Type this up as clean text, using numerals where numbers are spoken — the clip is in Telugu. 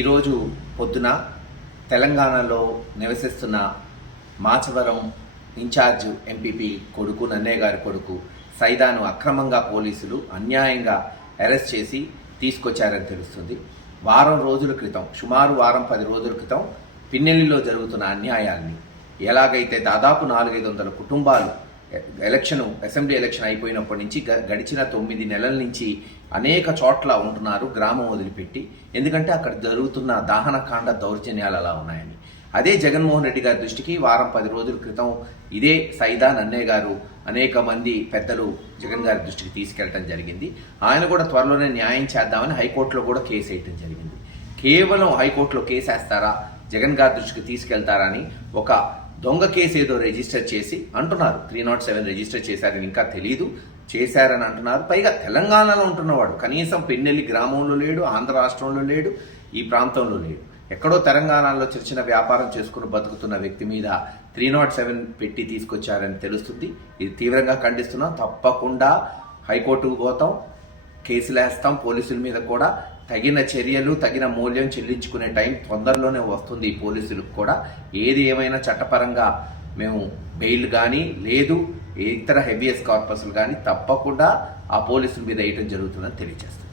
ఈరోజు పొద్దున తెలంగాణలో నివసిస్తున్న మాచవరం ఇన్ఛార్జ్ ఎంపీపీ కొడుకు నన్నయ్య గారి కొడుకు సైదాను అక్రమంగా పోలీసులు అన్యాయంగా అరెస్ట్ చేసి తీసుకొచ్చారని తెలుస్తుంది. వారం రోజుల క్రితం, సుమారు వారం 10 రోజుల క్రితం పిన్నెల్లిలో జరుగుతున్న అన్యాయాల్ని, ఎలాగైతే దాదాపు 400-500 కుటుంబాలు అసెంబ్లీ ఎలక్షన్ అయిపోయినప్పటి నుంచి గడిచిన 9 నెలల నుంచి అనేక చోట్ల ఉంటున్నారు గ్రామం వదిలిపెట్టి. ఎందుకంటే అక్కడ జరుగుతున్న దాహనకాండ దౌర్జన్యాలు అలా ఉన్నాయని. అదే జగన్మోహన్ రెడ్డి గారి దృష్టికి వారం 10 రోజుల క్రితం ఇదే సైదా నన్నయ్య గారు అనేక మంది పెద్దలు జగన్ గారి దృష్టికి తీసుకెళ్లడం జరిగింది. ఆయన కూడా త్వరలోనే న్యాయం చేద్దామని హైకోర్టులో కూడా కేసు వేయటం జరిగింది. కేవలం హైకోర్టులో కేసు వేస్తారా, జగన్ గారి దృష్టికి తీసుకెళ్తారా అని ఒక దొంగ కేసు ఏదో రిజిస్టర్ చేసి అంటున్నారు. 307 రిజిస్టర్ చేశారని ఇంకా తెలీదు, చేశారని అంటున్నారు. పైగా తెలంగాణలో ఉంటున్నవాడు, కనీసం పెన్నెల్లి గ్రామంలో లేడు, ఆంధ్ర రాష్ట్రంలో లేడు, ఈ ప్రాంతంలో లేడు, ఎక్కడో తెలంగాణలో చిన్న వ్యాపారం చేసుకుని బతుకుతున్న వ్యక్తి మీద 307 పెట్టి తీసుకొచ్చారని తెలుస్తుంది. ఇది తీవ్రంగా ఖండిస్తున్నాం. తప్పకుండా హైకోర్టుకు పోతాం, కేసులు వేస్తాం. పోలీసుల మీద కూడా తగిన చర్యలు, తగిన మూల్యం చెల్లించుకునే టైం తొందరలోనే వస్తుంది ఈ పోలీసులకు కూడా. ఏది ఏమైనా చట్టపరంగా మేము బెయిల్ కానీ లేదు ఇతర హెబియస్ కార్పస్లు కానీ తప్పకుండా ఆ పోలీసుల మీద వేయటం జరుగుతుందని తెలియజేస్తాం.